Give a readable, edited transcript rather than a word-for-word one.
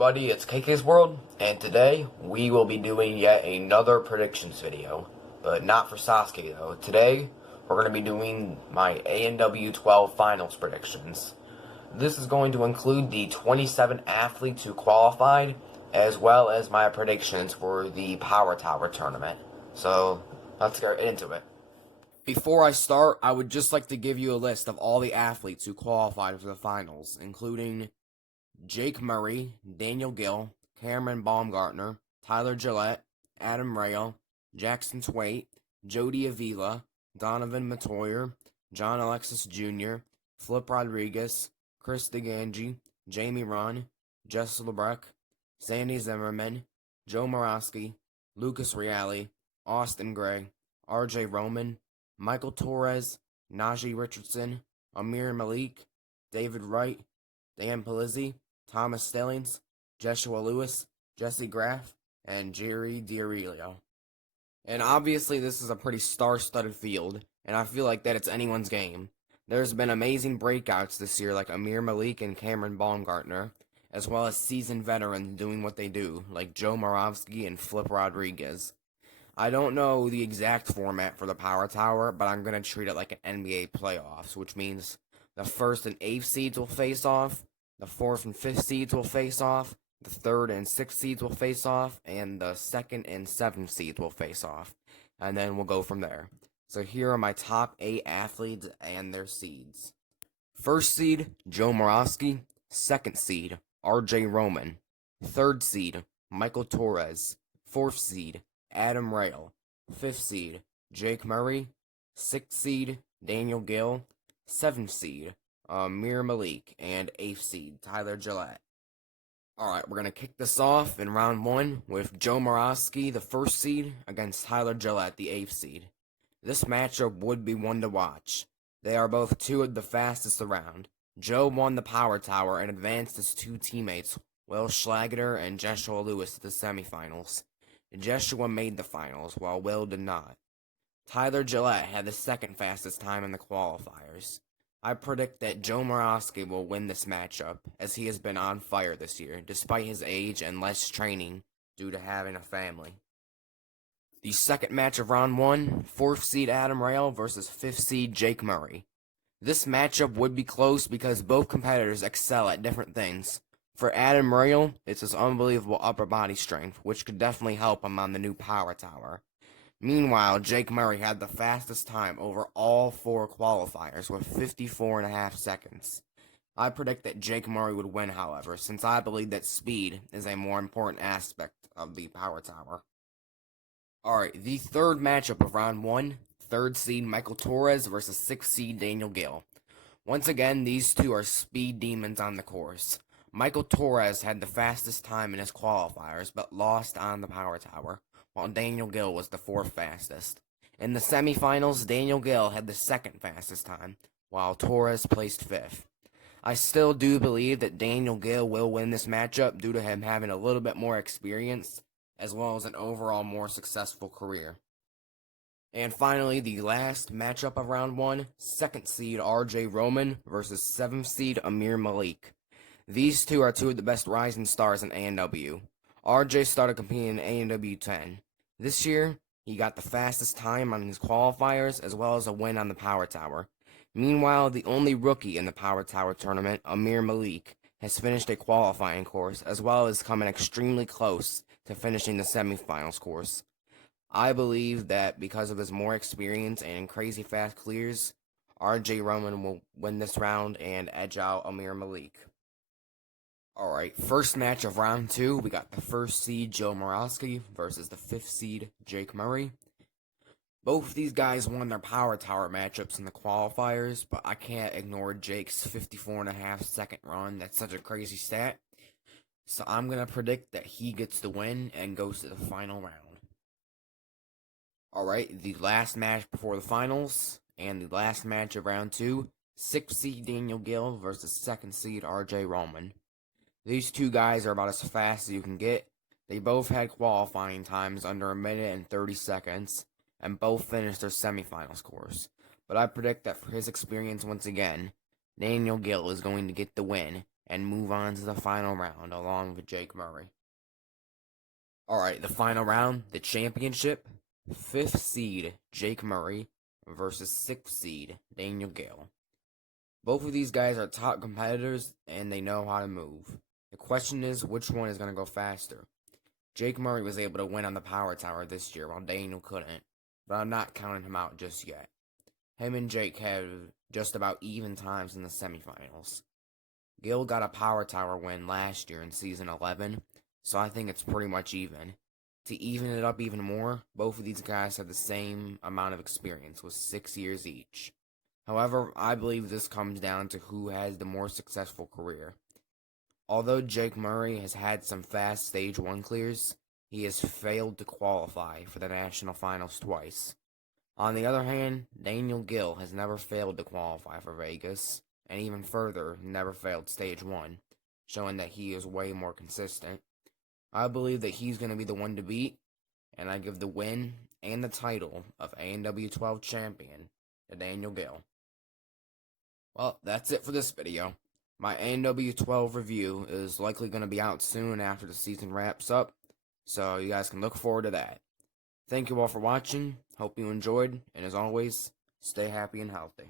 everybody, it's KK's World, and today we will be doing yet another predictions video, but not for Sasuke though. Today we're going to be doing my ANW 12 finals predictions. This is going to include the 27 athletes who qualified, as well as my predictions for the Power Tower tournament. So let's get into it. Before I start, I would just like to give you a list of all the athletes who qualified for the finals, including Jake Murray, Daniel Gill, Cameron Baumgartner, Tyler Gillette, Adam Rail, Jackson Twait, Jody Avila, Donovan Matoyer, John Alexis Jr., Flip Rodriguez, Chris DeGangi, Jamie Ron, Jess Lebrecht, Sandy Zimmerman, Joe Morosky, Lucas Reale, Austin Gray, RJ Roman, Michael Torres, Najee Richardson, Amir Malik, David Wright, Dan Palizzi, Thomas Stellings, Joshua Lewis, Jesse Graff, and Jerry D'Aurelio. And obviously this is a pretty star-studded field, and I feel like that it's anyone's game. There's been amazing breakouts this year like Amir Malik and Cameron Baumgartner, as well as seasoned veterans doing what they do, like Joe Moravsky and Flip Rodriguez. I don't know the exact format for the Power Tower, but I'm going to treat it like an NBA playoffs, which means the 1st and 8th seeds will face off, the 4th and 5th seeds will face off, the 3rd and 6th seeds will face off, and the 2nd and 7th seeds will face off. And then we'll go from there. So here are my top 8 athletes and their seeds. 1st seed, Joe Morosky. 2nd seed, RJ Roman. 3rd seed, Michael Torres. 4th seed, Adam Rail. 5th seed, Jake Murray. 6th seed, Daniel Gill. 7th seed, Amir Malik, and 8th seed, Tyler Gillette. Alright, we're going to kick this off in round 1 with Joe Morosky, the 1st seed, against Tyler Gillette, the 8th seed. This matchup would be one to watch. They are both two of the fastest around. Joe won the Power Tower and advanced his 2 teammates, Will Schlageter and Joshua Lewis, to the semifinals. Joshua made the finals, while Will did not. Tyler Gillette had the 2nd fastest time in the qualifiers. I predict that Joe Morosky will win this matchup, as he has been on fire this year, despite his age and less training due to having a family. The 2nd match of round 1, 4th seed Adam Rail versus 5th seed Jake Murray. This matchup would be close because both competitors excel at different things. For Adam Rail, it's his unbelievable upper body strength, which could definitely help him on the new Power Tower. Meanwhile, Jake Murray had the fastest time over all 4 qualifiers with 54.5 seconds. I predict that Jake Murray would win, however, since I believe that speed is a more important aspect of the Power Tower. Alright, the 3rd matchup of round 1, 3rd seed Michael Torres versus 6th seed Daniel Gill. Once again, these two are speed demons on the course. Michael Torres had the fastest time in his qualifiers, but lost on the Power Tower, while Daniel Gill was the 4th fastest. In the semifinals, Daniel Gill had the 2nd fastest time, while Torres placed 5th. I still do believe that Daniel Gill will win this matchup due to him having a little bit more experience, as well as an overall more successful career. And finally, the last matchup of round 1, 2nd seed RJ Roman versus 7th seed Amir Malik. These two are two of the best rising stars in ANW. RJ started competing in ANW 10. This year, he got the fastest time on his qualifiers as well as a win on the Power Tower. Meanwhile, the only rookie in the Power Tower tournament, Amir Malik, has finished a qualifying course as well as coming extremely close to finishing the semifinals course. I believe that because of his more experience and crazy fast clears, RJ Roman will win this round and edge out Amir Malik. Alright, first match of round 2, we got the 1st seed Joe Morosky versus the 5th seed Jake Murray. Both these guys won their Power Tower matchups in the qualifiers, but I can't ignore Jake's 54.5 second run. That's such a crazy stat. So I'm going to predict that he gets the win and goes to the final round. Alright, the last match before the finals, and the last match of round 2, 6th seed Daniel Gill versus 2nd seed RJ Roman. These two guys are about as fast as you can get. They both had qualifying times under a minute and 30 seconds, and both finished their semifinals course. But I predict that for his experience once again, Daniel Gill is going to get the win and move on to the final round along with Jake Murray. Alright, the final round, the championship, 5th seed Jake Murray versus 6th seed Daniel Gale. Both of these guys are top competitors and they know how to move. The question is, which one is going to go faster? Jake Murray was able to win on the Power Tower this year while Daniel couldn't, but I'm not counting him out just yet. Him and Jake have just about even times in the semifinals. Gil got a Power Tower win last year in Season 11, so I think it's pretty much even. To even it up even more, both of these guys have the same amount of experience, with 6 years each. However, I believe this comes down to who has the more successful career. Although Jake Murray has had some fast Stage 1 clears, he has failed to qualify for the national finals twice. On the other hand, Daniel Gill has never failed to qualify for Vegas, and even further, never failed Stage 1, showing that he is way more consistent. I believe that he's going to be the one to beat, and I give the win and the title of ANW 12 champion to Daniel Gill. Well, that's it for this video. My ANW 12 review is likely going to be out soon after the season wraps up, so you guys can look forward to that. Thank you all for watching, hope you enjoyed, and as always, stay happy and healthy.